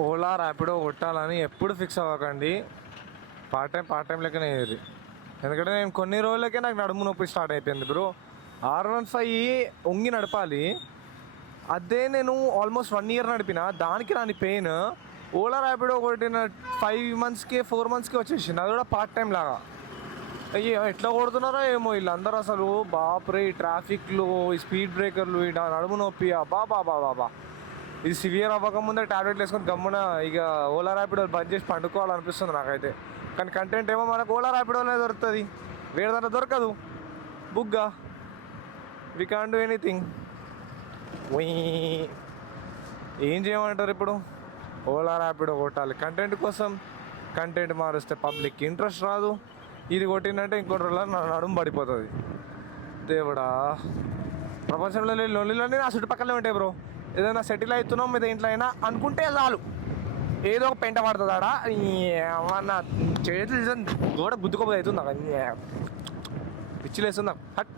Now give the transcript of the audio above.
ఓలా ర్యాపిడో కొట్టాలని ఎప్పుడు ఫిక్స్ అవ్వకండి. పార్ట్ టైం లెక్కనే ఇది. ఎందుకంటే నేను కొన్ని రోజులకే నాకు నడుము నొప్పి స్టార్ట్ అయిపోయింది బ్రో. R15 ఒంగి నడపాలి, అదే నేను ఆల్మోస్ట్ 1 year నడిపిన, దానికి రాని పెయిన్ ఓలా ర్యాపిడో కొట్టిన 5 monthsకి 4 monthsకి వచ్చేసింది. అది కూడా పార్ట్ టైం లాగా. అయ్యో ఎట్లా కొడుతున్నారో ఏమో వీళ్ళందరూ అసలు. బాప్రే, ట్రాఫిక్లు, ఈ స్పీడ్ బ్రేకర్లు, ఇట నడుము నొప్పి, బాబా. ఇది సివియర్ అవ్వకముందే టాబ్లెట్లు వేసుకొని గమ్మున ఇక ఓలా ర్యాపిడో బంద్ చేసి పండుకోవాలనిపిస్తుంది నాకైతే. కానీ కంటెంట్ ఏమో మనకు ఓలా ర్యాపిడోనే దొరుకుతుంది, వేరే దాంట్లో దొరకదు. బుగ్గా వి కాన్ డూ ఎనీథింగ్. ఏం చేయమంటారు ఇప్పుడు? ఓలా ర్యాపిడో కొట్టాలి కంటెంట్ కోసం. కంటెంట్ మారుస్తే పబ్లిక్కి ఇంట్రెస్ట్ రాదు. ఇది కొట్టిందంటే ఇంకోటి రోజుల్లో నా నడుము పడిపోతుంది. దేవుడా, ప్రపంచంలో లొల్లిలోనే నా చుట్టుపక్కలే ఉంటాయి బ్రో. ఏదైనా సెటిల్ అవుతున్నాం మీద ఇంట్లో అయినా అనుకుంటే చాలు, ఏదో ఒక పెంట పడుతుందాడా నా చేతులు గోడ గుద్దుకోపోతే అవుతుంది నాకు, పిచ్చిలేస్తుంది నాకు. హట్